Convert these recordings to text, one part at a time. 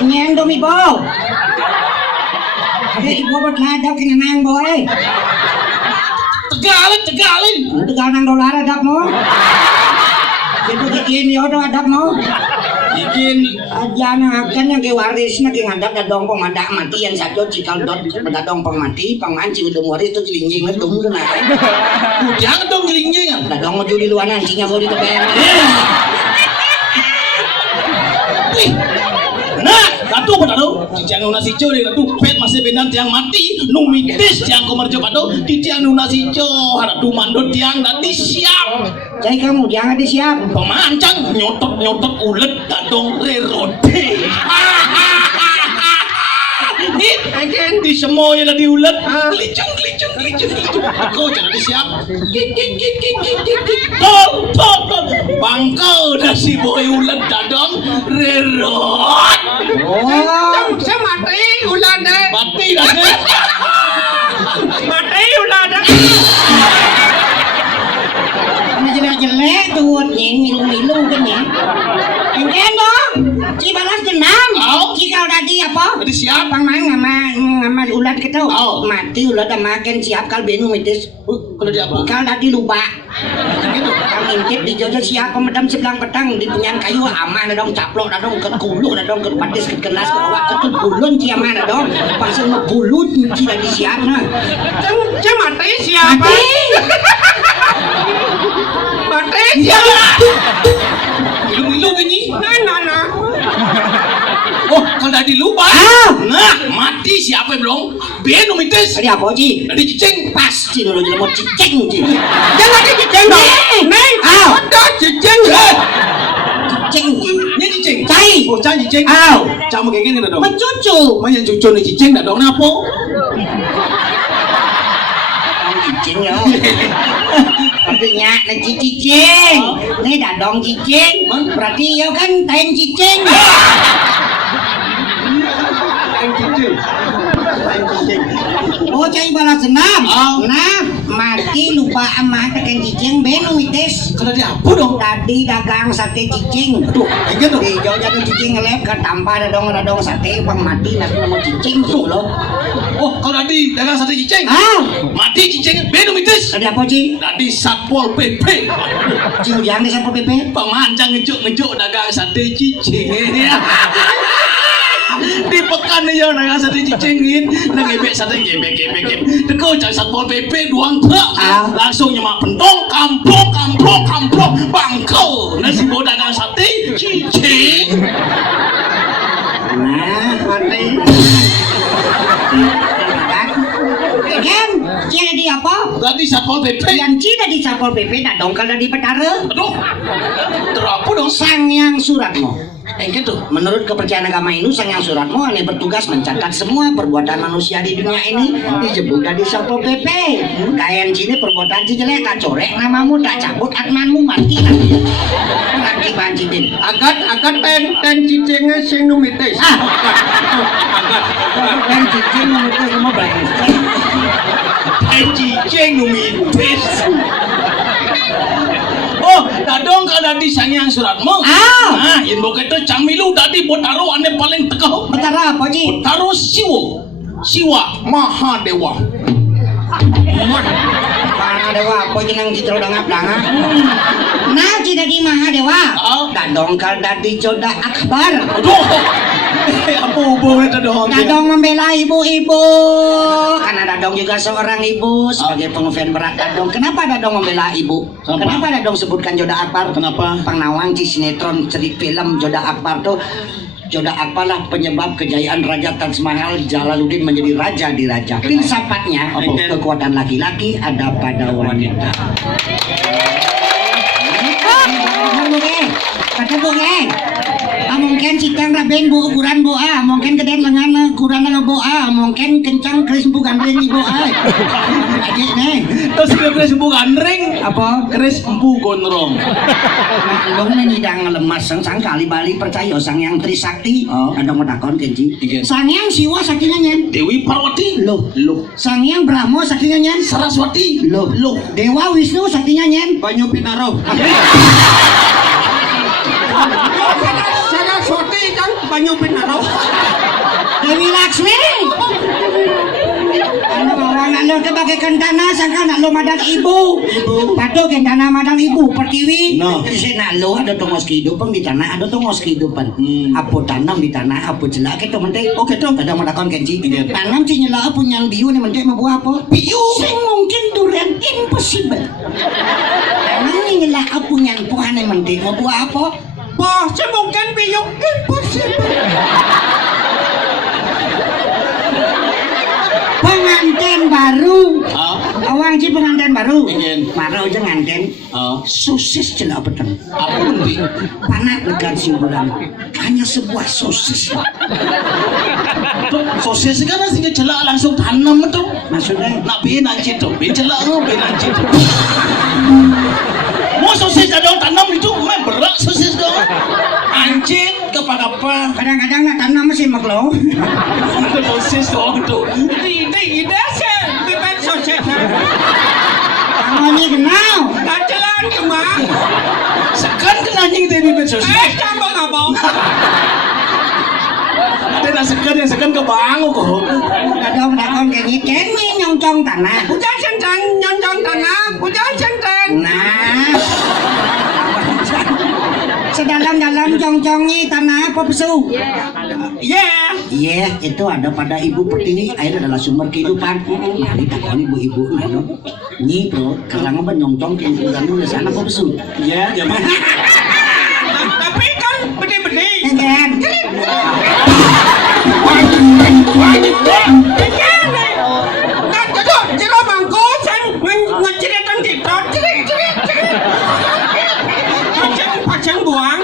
Nyen dong ibu. Ada ibu berladap kena nang boy. Tegalin. Tegal nang dolar adap mo. Itu kikin yo do adap mo. Bikin Aja na kan yang ke waris na ke ngadap da dong pemada mati yang sajo cikal dot pada dong pemati pemancing udah waris tuh cilingjing na dong kena. jangan dong gelingjing. Da dong maju di luar anjingnya mau ditebel. Nah, ratu pada tu, tiang nuna sijo deh ratu, pet masih bendang tiang mati, numitis tiang komerjo pada di tiang nuna sijo, ratu mandot tiang nanti siap. Jadi kamu jangan disiap. Pemancang nyotot ulet dadong rerote. Ini di semua yang di ulet, gelicung. Kau jangan disiap. Tol. Bangkau dah si boy ulet dadong rerot. Oh, Saya mati ular deh. Mati dah ni. Mati ular deh. ini jelek tuh milu kan ya. Enten dong. Ci balas dendam. Au. Ci kau tadi apa? Jadi siap. Bang main ngama ulat kita. Au. Mati ulat makan siap kal benu mitis. Kalau dia apa? Kal tadi lupa. Gitu. Kang intip di jojo siap pemedam sebelang petang di penyan kayu aman dong caplok dong ke kulu dong ke patis ke kelas ke awak ke bulun ci aman dong. Pasal ngebulut ci lagi siap nah. Saya mati siapa? Mati siapa? Milu ini. Nah. Oh, kalau dah dilupa. Ah. Nah, mati siapa belum? Benu mitis. Tadi apa ci? Tadi cicing. Pasti dulu jadi mau cicing ci. Jangan cicing dong. Nih, aw. Ada cicing. Cicing ci. Ini cicing. Cai. Oh, cai cicing. Aw. Cama kayak gini dah dong. Mencucu. Mana yang cucu ni cicing dah dong napo? Cicing ya. Artinya nanti cicing. Ini dadong cicing. Berarti ya kan tayin cicing. Oh, cai balas dendam. Oh. Nah, mati lupa ama tekan cicing benu mitis. Kalau dia apa dong? Tadi dagang sate cicing. Tuh, kayak gitu. Di jauh jatuh cicing ngelep ke tanpa dadong sate bang mati nanti mau cicing tuh loh. Oh, kalau tadi dagang sate cicing. Ah, Mati cicing benu mitis. tadi apa ci? Tadi Satpol PP. Cing jangan desa PP. Pemancang ngejuk dagang sate cicing. Di pekan ni yang dagang sate cicingin, ngebek sate gebek. Dekau cari Satpol PP doang tak. Langsung nyemak pentong, kamplok, bangkau. Nasi bawa dagang sate cicing. Nah, mati. Kan, cina di apa? Tadi Satpol PP. Yang cina di Satpol PP dah dongkal dari petara. Aduh, terapu dong. Sang yang suratmu. Gitu. Menurut kepercayaan agama Hindu, sang yang suratmu hanya bertugas mencatat semua perbuatan manusia di dunia ini dijebuk dari Satpol PP. Kayan sini perbuatan si jelek, tak corek namamu, tak cabut atmanmu, mati nanti. Nanti bancidin. Agat ten cicingnya sing numitis. Dan cicing menurut semua brengsek. Cicing numitis. Oh, dadong kalau tadi sang yang suratmu. Nah, yang boket itu camilu tadi buat taruh ane paling tegak. Betara apa Ci? Taruh Siwa Mahadewa. Mahadewa apa jenang citra udah ngap-langap. Nah, cita di Mahadewa. Dadong kal dadi joda akbar. Aduh. Apa hubungannya dadong? Dadong membela ibu-ibu. Karena Dadong juga seorang ibu sebagai pengefan berat Dadong. Kenapa Dadong membela ibu? Kenapa Dadong sebutkan joda akbar? Kenapa? Pengnawang ci sinetron cerita film joda akbar tuh. Joda akbar lah penyebab kejayaan Raja Taj Mahal Jalaluddin menjadi raja di raja. Filsafatnya kekuatan laki-laki ada pada wanita. Kata buke, mungkin cicang rabeng bu ukuran bu mungkin gede lengan ukuran bu mungkin kencang keris bu gandring ibu aja nih. Terus keris empu gandring Apa? keris empu gondrong. Nah, lo nih dang lemas sang kali bali percaya sang yang Trisakti. Ada mau takon kenci. Sang yang Siwa sakinya nyen. Dewi Parwati. Loh. Loh. Sang yang Brahmo sakinya nyen. Saraswati. Loh. Dewa Wisnu sakinya nyen. Banyu Pinaro. Saraswati kan banyu pinaro. Dewi Laksmi. Ano orang nak lo kebagai kentana sangka nak lo madang ibu. Padu kentana madang ibu pertiwi. No. Si nak lo ada tongos kehidupan di tanah, ada tongos kehidupan. Apa tanam di tanah, apa jelak kita mentek. Oke dong. Kadang madakon kenci. Tanam si nyela apa yang biu ni mentek mau buat apa? Biu. Sing mungkin durian impossible. Tanam ni nyela apa yang Tuhan ni mentek mau buat apa? Wah, mungkin biung impossible. Pengantin baru. Ah, Awang ji pengantin baru. Ingin. Baru aja ngantin. ah, Sosis jelak peteng. apa nanti? Panak dekat simbulan. Hanya sebuah sosis. Sosis kan sih celak langsung tanam itu. Maksudnya Nak bin anjir tu, bin celak tu, bin anjir tu. Mau sosis ada orang tanam itu, main berak sosis tu. Anjing apa? kadang-kadang nak tanam masih maklo. Sosis tu. Di desa bebek sosial. Kamu ni kenal. Kacelan cuma. Sekan kena anjing tu bibit sosis. Campur apa? Ada nak sekan yang sekan ke bangu kau. Kadang nakon kayak ni kemi nyongcong tanah. Hujan senten, nyonjong tanah, hujan senten. Nah. Sedalam-dalam congcongi tanah apa pesu? Yeah. Iya, itu ada pada ibu pertiwi. Air adalah sumber kehidupan. Mari takon ibu-ibu nano. Nyi bro, kalau ngapa nyongcong ke bulan sana apa pesu? Ya, jangan. Tapi kan bedi-bedi. Enggak. Nah, jadi jero mangko sen ngeceritan kita, cerit. Pacang buang.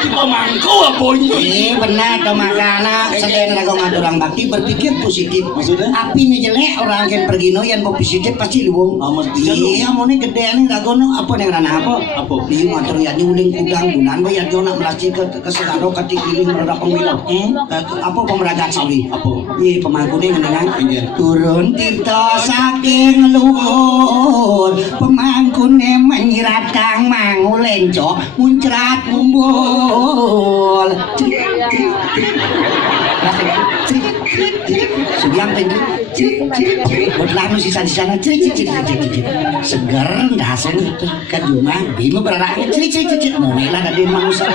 Kita mangkau apa ini? Benar tuh makana selain lagu ngadurang bakti berpikir positif. Maksudnya? Api nih jelek orang yang pergi no yang positif pasti luwung. Mesti Iya, mau nih gede nih lagu no apa nih ranah apa? Apa? Dia matur ya nyuling kudang bulan bayar jona melasti ke selaro ke tikiling merada pemilau. Apa pemeragaan sawi? Apa? Iya pemangkunya ngendengan. Iya. Turun tirta saking luhur pemangkune menyirat kang mangu lenco muncrat mumbul. Sugiang pendek buat lama sisa di sana seger dasar kan cuma bima berarak ciri mulai lah dari manusia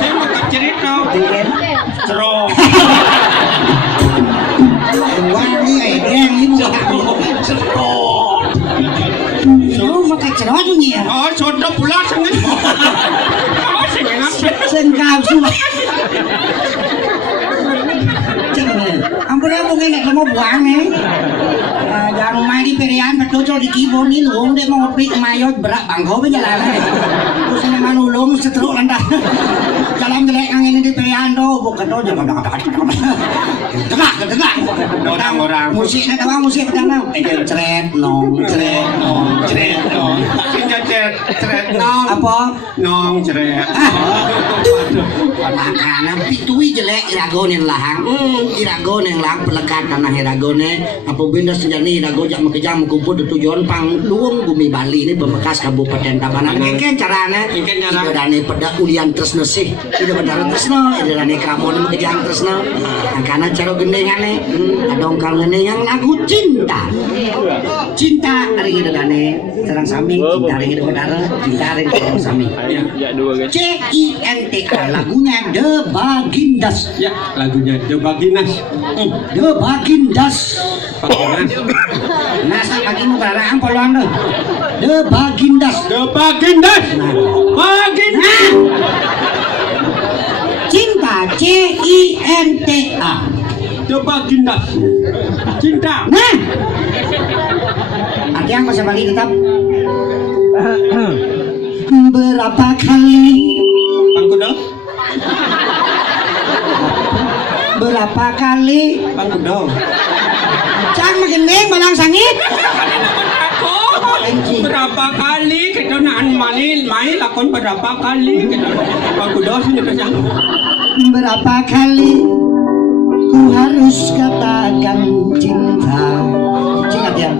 Saya mau cerita. Cerok. wangi yang ibu lu makan cerot tuh ya Oh, sodo pula sengen. Oh, sengen apa? sengkau semua ampun aku nggak mau buang nih jangan main di perian betul di kibon ini luang deh mau pergi mayot berak bangkau berjalan terus ini manulung seteruk lantas jalan jelek yang ini di perian tuh bukan tuh jangan tengah Orang-orang. musiknya tahu musik pertama ceret nong Ceret nong. apa Nong ceret. makanan pitui jelek iragonin lahang iragonin lahang pelekat tanah iragone apa benda sejani irago jak makejam kumpul tujuan pang luung bumi Bali ini bebekas kabupaten Tabanan kengken caranya idane pada ulian tresno sih ida bedara tresno idane kamu ini makejam tresno karena cara gendengane adong kang yang lagu cinta hari idane serang sami cinta hari ida bedara cinta hari ida sami CINTA lagunya The Bagindas. Ya, lagunya The Baginas. The Bagindas. Baginas. Nasa bagimu barang poluan tuh. The Bagindas. The Bagindas. Bagindas. Cinta CINTA. The Bagindas. Cinta. Nah. Artinya bahasa Bali tetap. Berapa kali? Pangkudo. Berapa kali? Pangkudo. Cang magening balang sangit. Aku berapa kali kita naan main lakon berapa kali kita Pangkudo sini kerja. Berapa kali ku harus katakan cinta. Ingat ya.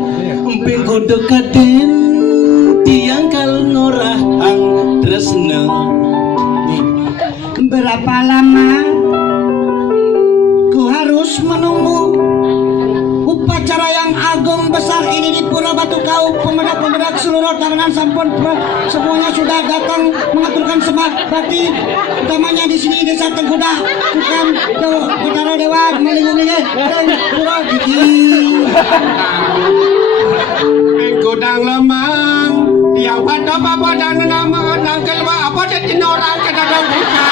Emping kudu kaden tiang kal ngorah ang tresno Berapa lama ku harus menunggu upacara yang agung besar ini di Pura Batu Kau? Pemuda-pemuda seluruh tahanan sampun semuanya sudah datang mengaturkan sembah bakti, utamanya di sini Desa Tengkuda, bukan Betara Dewa melindungi dan Pura Gigi. Gudang lemang tiang pada bapa dan nama dan keluar apa dan orang ke dalam buka.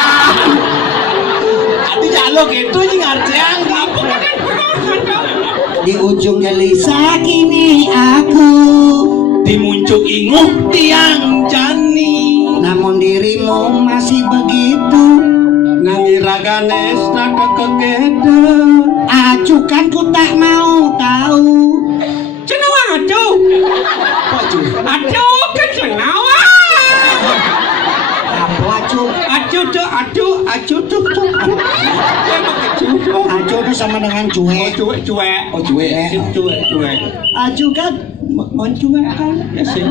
Ati jalo gitu nih ngartiang apa kan Di ujung gelisah kini aku dimuncul inguh tiang jani. namun dirimu masih begitu. Nangira ganes nada kekeda. Acukan ku tak mau tahu. Cenawa aduh. Aduh kan cenawa. Apa acu? Aduh tuh. Acu itu sama dengan cuek. Cuek. Oh cuek. Cuek. Acu kan? Mau cuek kan? Ya sih.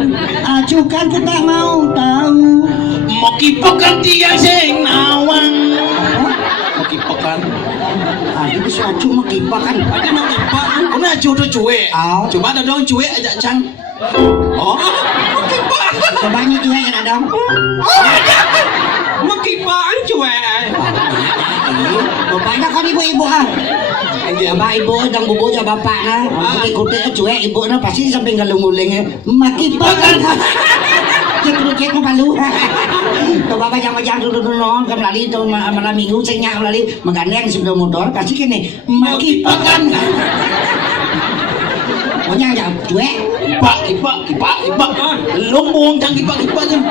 Acu kan ku tak mau tahu. Mau kipokan dia sing nawang. Mau kipokan. Aduh bisa acu mau kipak kan? Ada mau kipan. Kau acu tuh cuek. Au. Coba ada dong cuek aja cang. Oh. Cobanya cuek kan ada. Mau kipan cuek. Bapaknya kan ibu-ibu kan? Abah ibu dan bubu ya bapak na. Ikuti cuek ibu na pasti sampai ngalung-ngulingnya. Makipak kan? Cek ko palu. To bapak yang dulu nong kam lali to malam minggu senya lali menggandeng sebelum motor pasti kene makipak kan. Pokoknya ya cuek. Kipak. Lumbung cang kipak kan.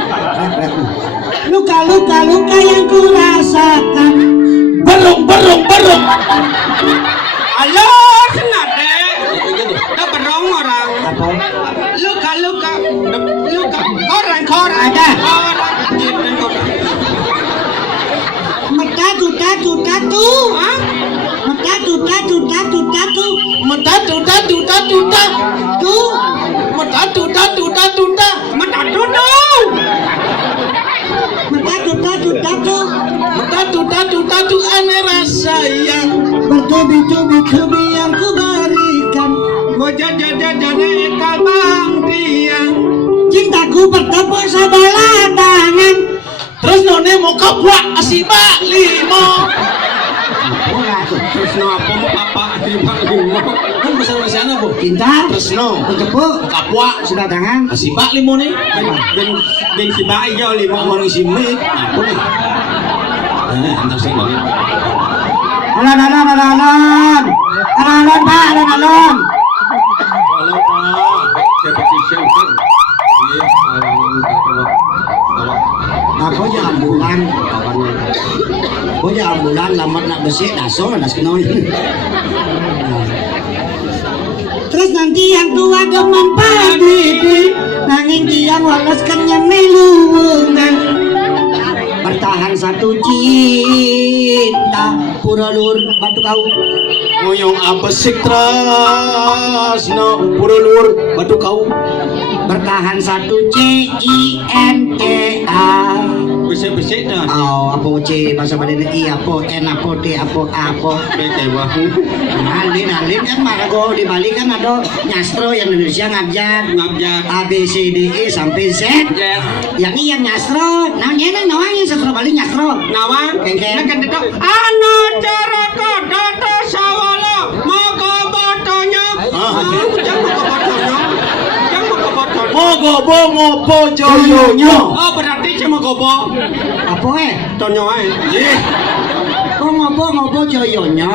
Luka yang ku rasakan. Berung. Halo, senade. Dah berong orang. Apa? Luka. Koran. Ada. Koran. Mata tu. Hah? Mata tu. Mata tu ane rasa yang Bertubi-tubi yang ku berikan. Jada kabang tiang. Cintaku bertepuk sebelah tangan. terus none mau kapuak asiba limo. Terus no apa lima. Kan bahasa Indonesia bu. Cinta Terus no bertepuk kapuak sebelah tangan. asiba limo nih. Ben si bayi jo lima. Mau ngisi mic apa nih? Antar saya balik. Alon Pak, alon. Kalau seperti sempur. Aku aja ambulan. Aku aja ambulan lambat nak bersih daso das kenoi. Terus nanti yang tua demen padi, nanging tiang walaskannya melungan. Bertahan satu cinta, pura lur batu kau. Ngoyong apa sih tresno pura luhur batu kau. Bertahan satu CINTA. Besek dah. Oh, apa C bahasa Bali I apa N apa T apa. Bete wah. Alin kan marago di Bali kan ada nyastro yang Indonesia ngabjad A B C D E sampai Z. Yang ini yang nyastro, namanya nawangnya sastro Bali nyastro. Nawang. Kengkeng. Nak kena anu cara data sawala moga botonya. Mogo bongo pojoyonyo. Oh berarti cuma gobo. Apa Tonyo ae. Oh ngopo joyonya.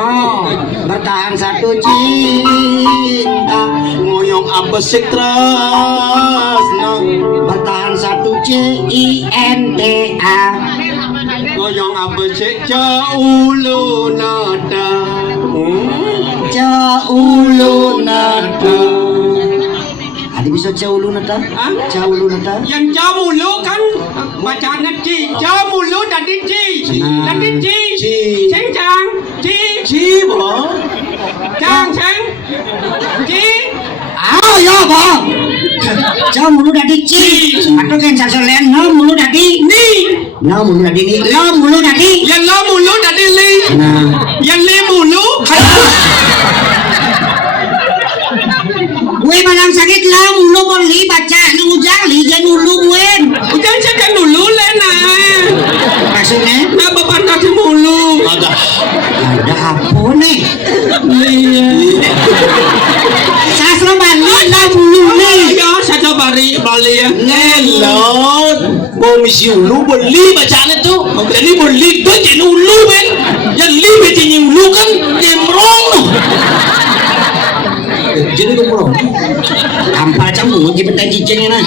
Bertahan satu cinta. Ngoyong apa sih tresno. Bertahan satu CINTA. Goyong apa sih ulu nada. Caulu nada. Ada bisa caulu nada? Hah? Caulu nada. Yang jamulu kan bacaan ci. Jamulu tadi ci. Tadi ci. Ceng ci. Bo. Cang ci. Ah ya bang. Jauh mulu dadi ci. Atau kan sasolen no mulu dadi ni no mulu dadi ni lo mulu dadi. yang lo mulu dadi li Nah, yang li mulu gue malang sakit lo mulu boli baca nujang li jan mulu gue. jangan cakap dulu lena Maksudnya nah bapak tadi mulu Ada. ada apa nih? Sasro Bali lo mulu nih. ya saya bari balik ya Nelot. Mau misi ulu beli bacaan itu. Jadi beli tuh jadi ulu ben. Yang li jadi ulu kan demrong. Jadi demrong. Ampal camu di pentai cicing ini.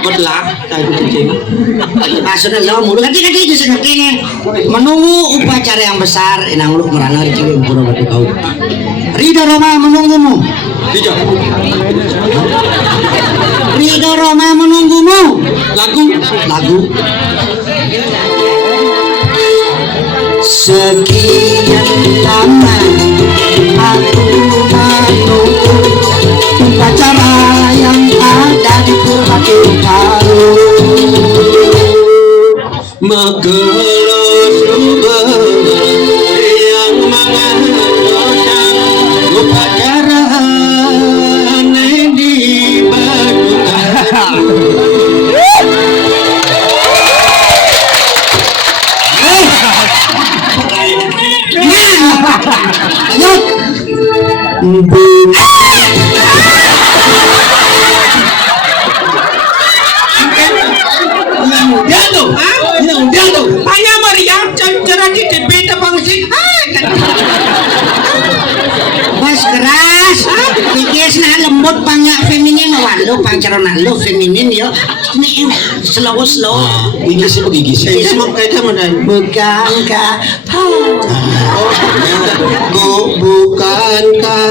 berlak tadi cicing Maksudnya lo mulu kan tidak itu sepertinya menunggu upacara yang besar inang lu merana di ciling pura batu kau. Ridho Roma menunggumu. tidak Ridho Roma menunggumu. Lagu. Sekian lama aku menunggu upacara yang ada di Pura Karu. Magelos yang mengandalkan upacara di Ayo. Dia tuh. Dia tuh. Tanya Maria, cara di TV tebang sih. Mas keras. Pikir nah lembut banyak feminin walu pancaran lu feminin yo. Ini slow. Ini sih begigi sih. Semua kayak mana? Bukankah Bukankah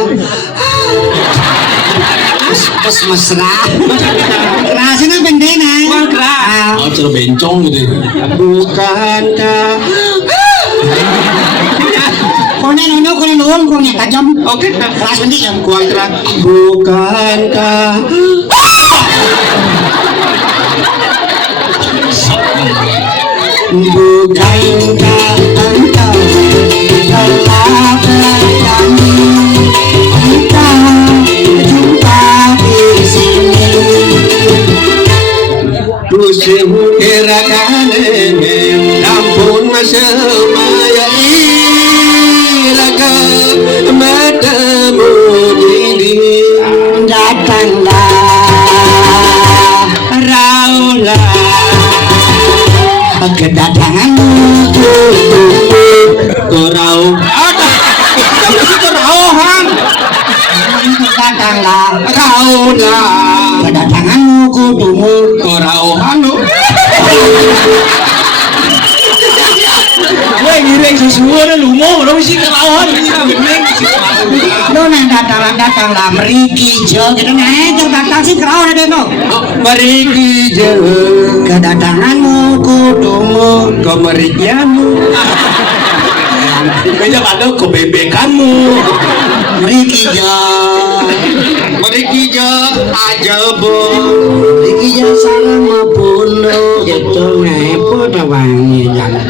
pas mesra. Rasanya bendena. Wah, keras. Oh, cara bencong gitu. Bukankah Kone nono kone luang kone tajam. Oke, Keras bendi ya. kuadrat. Bukankah Bukankah engkau telah berjanji kita jumpa di sini. Musim kirakan ampun semaya iraga matamu diri Datanglah raulah kedatanganmu korau ada kamu sudah rauhan datanglah raulah kedatanganmu kudumu korauhan Gue ngiring sesuatu lumo, orang sih kelawan ini bening. lo nang datanglah meriki jo gitu nih terdatang sih kerau ada no meriki je kedatanganmu kudumu kemerikianmu Meja pada kebebekanmu. meriki jo meriki je aja bo meriki jo sarang maupun lo gitu ngepo tawangi jalan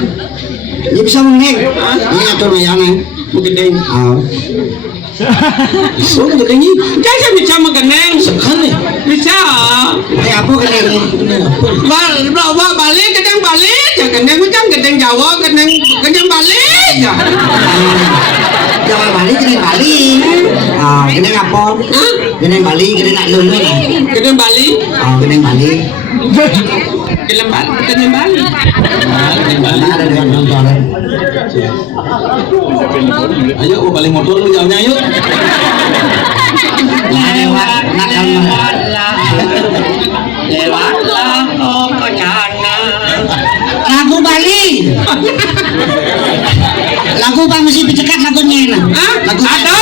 ini bisa meneng ini atur mayane mungkin oh so mungkin jangan bisa mengenang Sekali. bisa apa keneng balik kadang balik ya kadang macam kadang Jawa kadang balik ya jangan balik keneng balik oh keneng apa keneng balik keneng nak lulu kadang balik oh keneng balik kadang balik ada dengan nonton Ayo, gue balik motor lu jauhnya yuk. lewat nakal lewatlah oh kejana lagu Bali lagu bang mesti dicekat lagunya lagu ada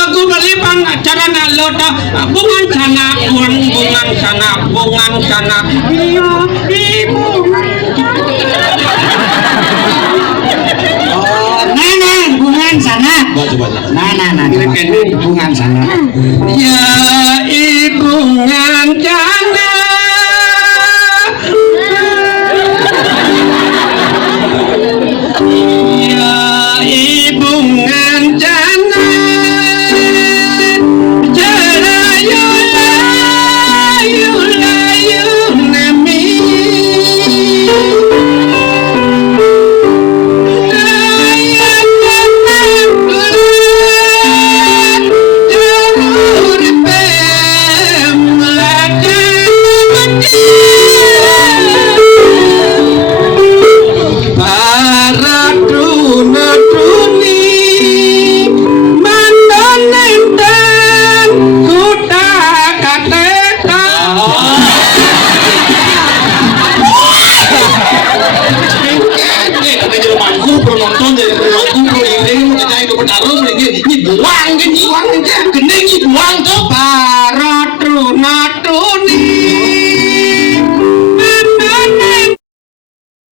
lagu Bali bang acara nak lota bungan sana iya ibu bungan sana Coba. bungan sana ya ibu ngan sana Kata Jermanku penonton dari Jermanku pro ini mau cai ke bertarung lagi ini buang kan ini gening ini buang